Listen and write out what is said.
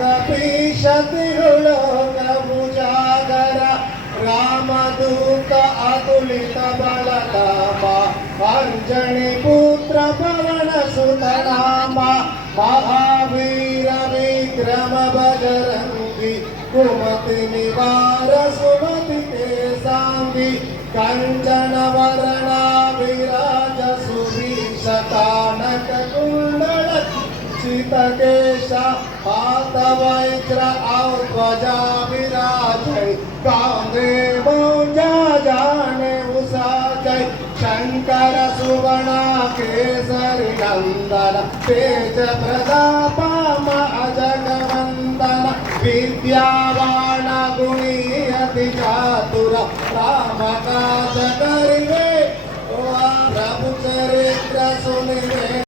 कपीशतिरुलोकभुजागर रामदूत अतुलित बलधामा अंजनी पुत्र पवन सुत नामा महावीर विक्रम बजरंगी कुमति निवार सुमति के सांगी कंचन वरणा विराज सुभीष कानक कुंडल चितकेशा हातवज्र ध्वजा विराजय कांगे मौजा जाने उसाजय शंकर सुवना केसरी नंदन तेज प्रताप अजगवंदन विद्यावान गुणी अति चातुर राम